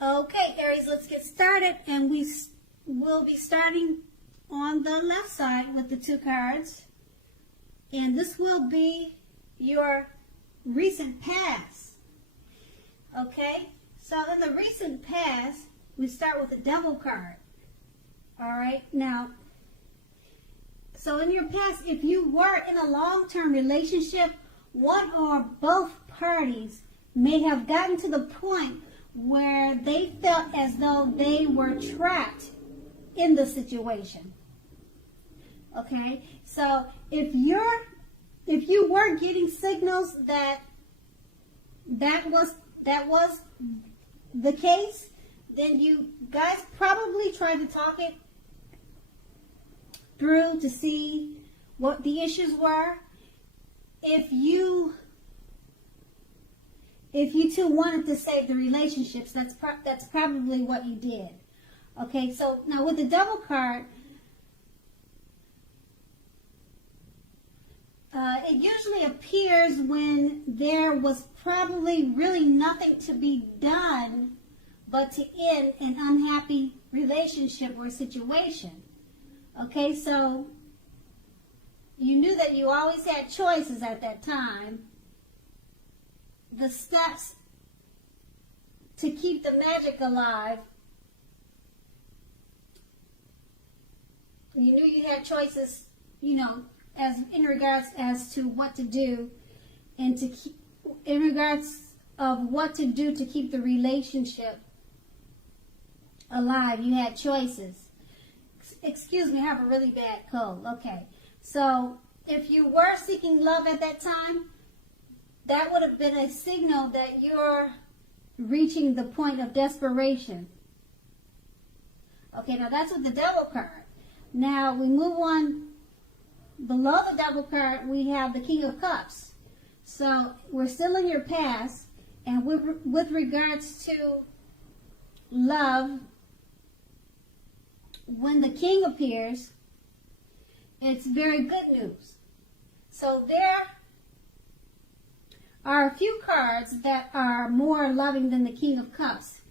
Okay, Aries, let's get started. And we will be starting on the left side with the two cards. And this will be your recent past. Okay, so in the recent past, we start with the Devil card. All right, now, so in your past, if you were in a long-term relationship, one or both parties may have gotten to the point where they felt as though they were trapped in the situation. Okay, so if you were getting signals that was the case, then you guys probably tried to talk it through to see what the issues were. If you two wanted to save the relationships, that's probably what you did. Okay, so now with the Devil card, it usually appears when there was probably really nothing to be done but to end an unhappy relationship or situation. Okay, so you knew that you always had choices at that time. The steps to keep the magic alive, you knew you had choices, as in regards as to what to do, and to keep, in regards of what to do to keep the relationship alive. You had choices. Excuse me, I have a really bad cold. Okay, so if you were seeking love at that time, that would have been a signal that you're reaching the point of desperation. Okay, now that's with the Devil card. Now we move on. Below the Devil card, we have the King of Cups. So we're still in your past, and with regards to love, when the King appears, it's very good news. So there are a few cards that are more loving than the King of Cups.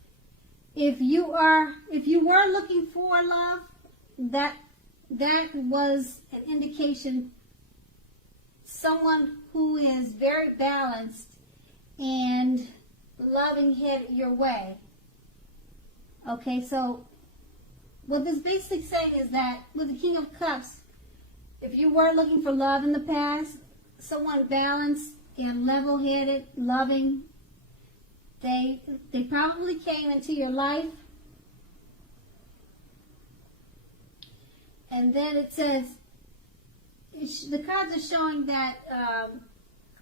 If you were looking for love, that was an indication someone who is very balanced and loving headed your way. Okay, so what this basically saying is that with the King of Cups, if you were looking for love in the past, someone balanced and level-headed, loving, they probably came into your life. And then it says, the cards are showing that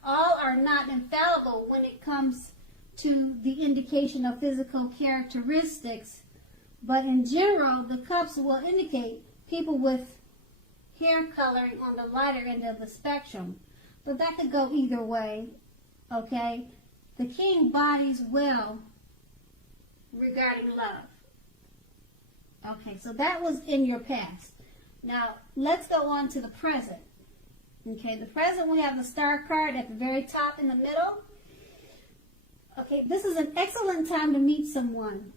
all are not infallible when it comes to the indication of physical characteristics. But in general, the cups will indicate people with hair coloring on the lighter end of the spectrum. But that could go either way, okay? The King bodies well regarding love. Okay, so that was in your past. Now, let's go on to the present. Okay, the present, we have the Star card at the very top in the middle. Okay, this is an excellent time to meet someone.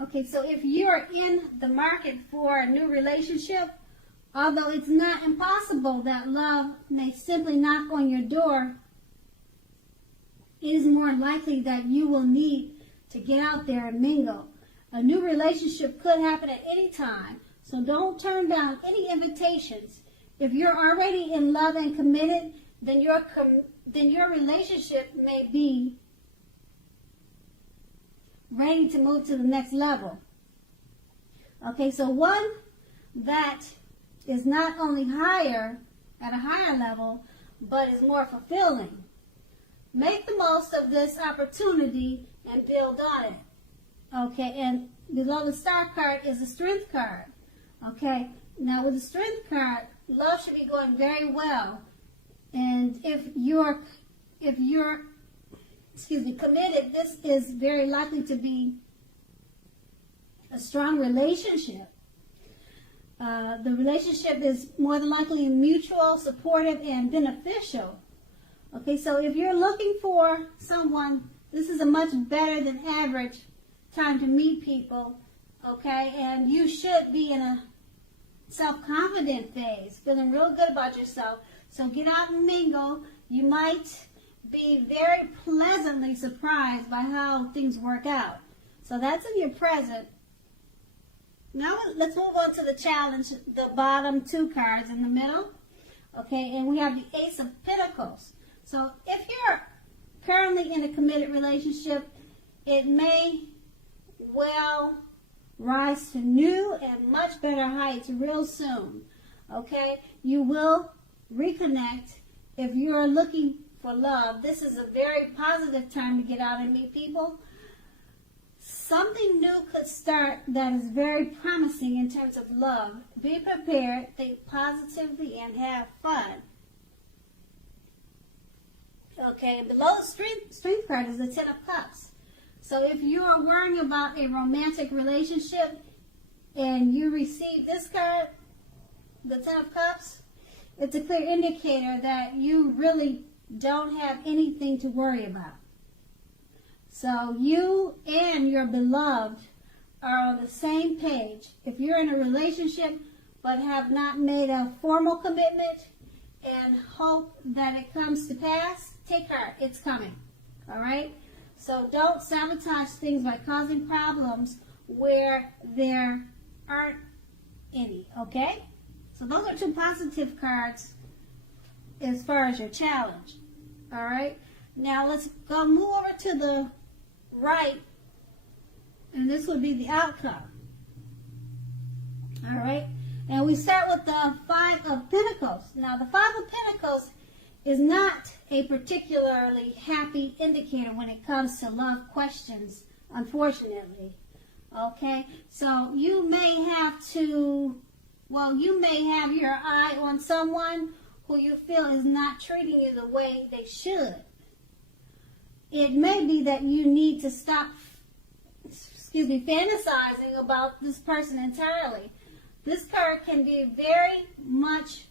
Okay, so if you're in the market for a new relationship, although it's not impossible that love may simply knock on your door, it is more likely that you will need to get out there and mingle. A new relationship could happen at any time, so don't turn down any invitations. If you're already in love and committed, then your relationship may be ready to move to the next level. Okay, so one that is not only higher, at a higher level, but is more fulfilling. Make the most of this opportunity and build on it. Okay, and below the Star card is the Strength card. Okay, now with the Strength card, love should be going very well. And if you're committed, this is very likely to be a strong relationship. The relationship is more than likely mutual, supportive, and beneficial. Okay, so if you're looking for someone This is a much better than average time to meet people, okay? And you should be in a self-confident phase, feeling real good about yourself. So get out and mingle. You might be very pleasantly surprised by how things work out. So that's in your present. Now let's move on to the challenge, the bottom 2 cards in the middle. Okay, and we have the Ace of Pentacles. So if you're currently in a committed relationship, it may well rise to new and much better heights real soon. Okay, you will reconnect if you're looking for love. This is a very positive time to get out and meet people. Something new could start that is very promising in terms of love. Be prepared, think positively, and have fun. Okay, and below the strength card is the Ten of Cups. So if you are worrying about a romantic relationship and you receive this card, the Ten of Cups, it's a clear indicator that you really don't have anything to worry about. So you and your beloved are on the same page. If you're in a relationship but have not made a formal commitment and hope that it comes to pass, take heart. It's coming. All right? So don't sabotage things by causing problems where there aren't any. Okay? So those are 2 positive cards as far as your challenge. All right? Now let's go move over to the right, and this would be the outcome. All right? And we start with the 5 of Pentacles. Now, the 5 of Pentacles is not a particularly happy indicator when it comes to love questions, unfortunately. Okay? So you may have to, you may have your eye on someone who you feel is not treating you the way they should. It may be that you need to stop, fantasizing about this person entirely. This card can be very much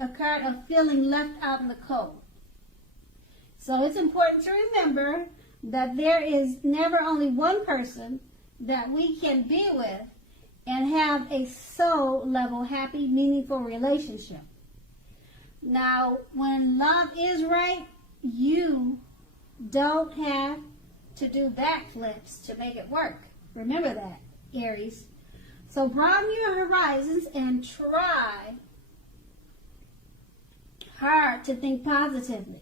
a card of feeling left out in the cold. So it's important to remember that there is never only one person that we can be with and have a soul level, happy, meaningful relationship. Now, when love is right, you don't have to do backflips to make it work. Remember that, Aries. So broaden your horizons and try hard to think positively.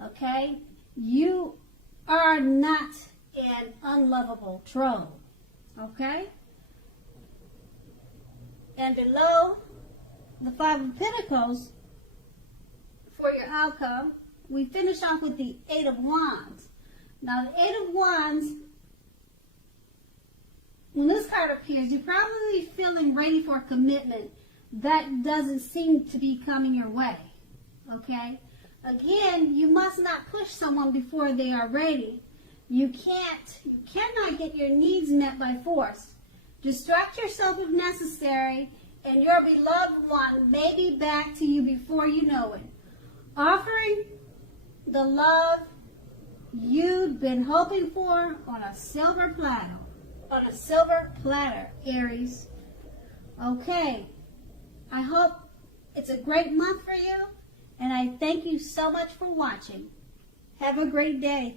Okay? You are not an unlovable troll. Okay? And below the 5 of Pentacles, for your outcome, we finish off with the 8 of Wands. Now, the 8 of Wands, when this card appears, you're probably feeling ready for a commitment that doesn't seem to be coming your way. Okay? Again, you must not push someone before they are ready. You cannot get your needs met by force. Distract yourself if necessary, and your beloved one may be back to you before you know it, offering the love you've been hoping for on a silver platter. On a silver platter, Aries. Okay. I hope it's a great month for you, and I thank you so much for watching. Have a great day.